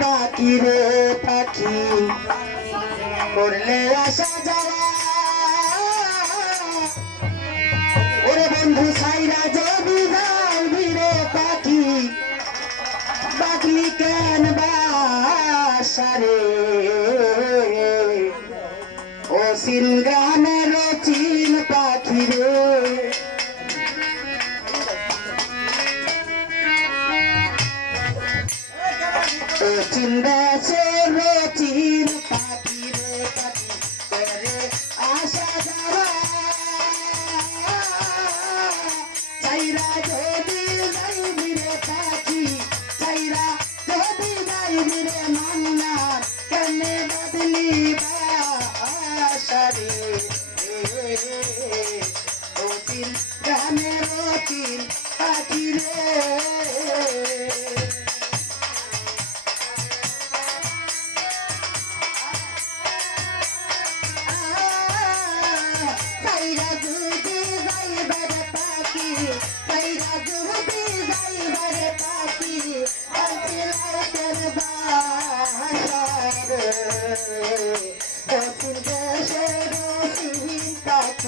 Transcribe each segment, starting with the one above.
পাখি রে পাখি। করলে আসা যাওয়া ওরে বন্ধু সাইরা যদি যাবি রে পাখি বাকলি কেন বাসারে ও সিল গানের চিল পাখি রে। চিনবে সে রে চিন পাখি রে পাখি করে আশা যাওয়া চাইরা যদি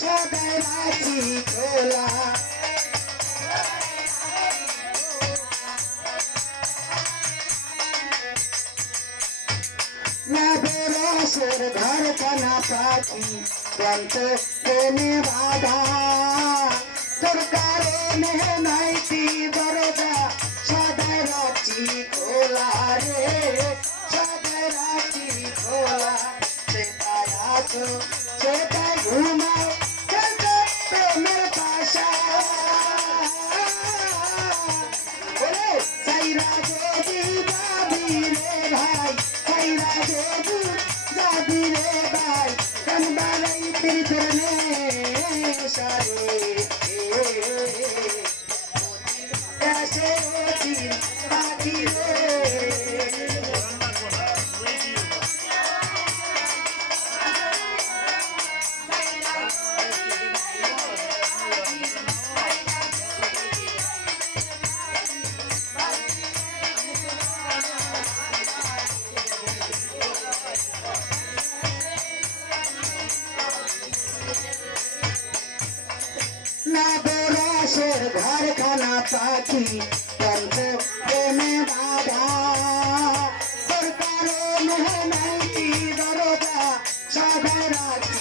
शबराची कोला नबराशर धरताना पाठी त्यांचं प्रेमे बाधा सरकारे नाही ती बरोबर. দিলে ভাই কানবালাই পিরতনে সারে এসে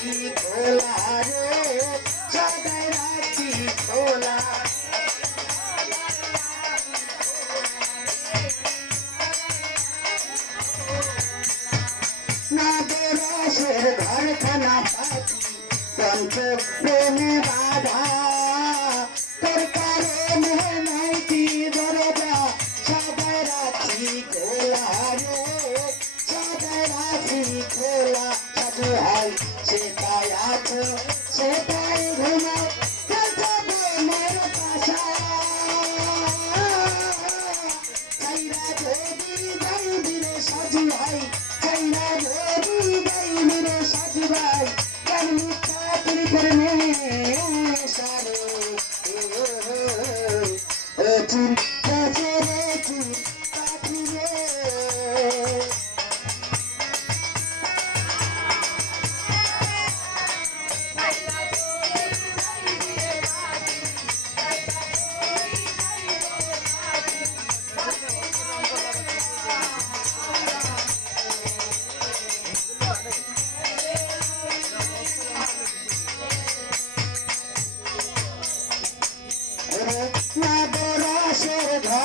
রাতি খোলা। রে সদাই রাতি খোলা নাগের ঘরখানা পাখি পঞ্চ প্রেমে বাধা।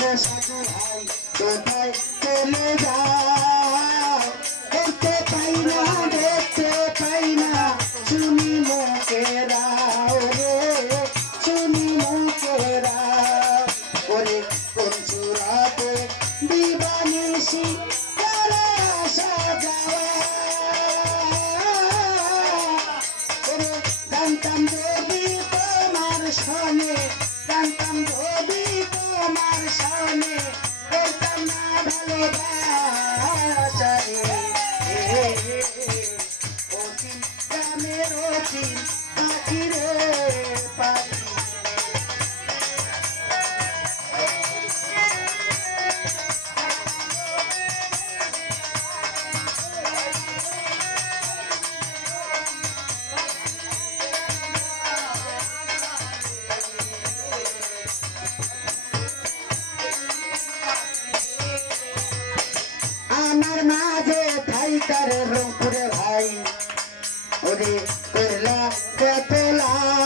রে সাধু ভাই কোথায় চলে যায় দেখতে পাই না, দেখতে পাই না। শুনি মুখেরা ওরে শুনি মুখেরা ওরে কোন চূড়াতে দিবানিসি তারা আসা যাওয়া। ওরে জানতাম যদি তোমার সনে জানতাম যদি with that. ওরে করলা কতলা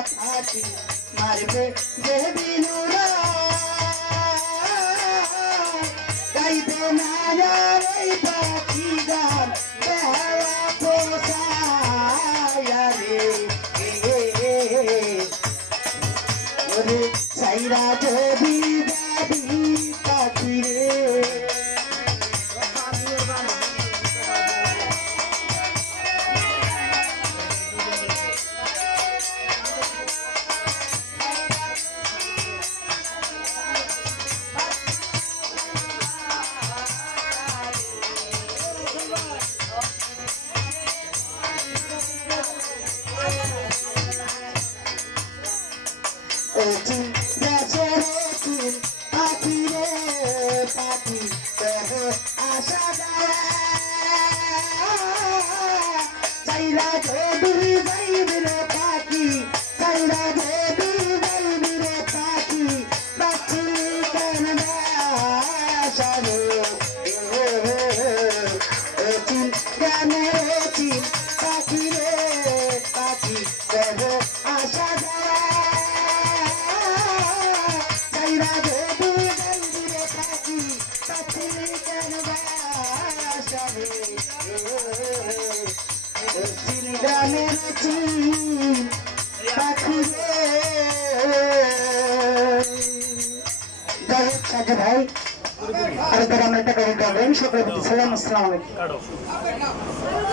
পোষা মারবে দেবী নোরা গাইবে মায়ার এই পাখি গান বেহারা পোষায়া রে ওরে সাইরা দেবী দাবি ভাই আরেকবার আমরা একটা গাড়ি গাবেন সকলে সালাম আসসালাম আলাইকুম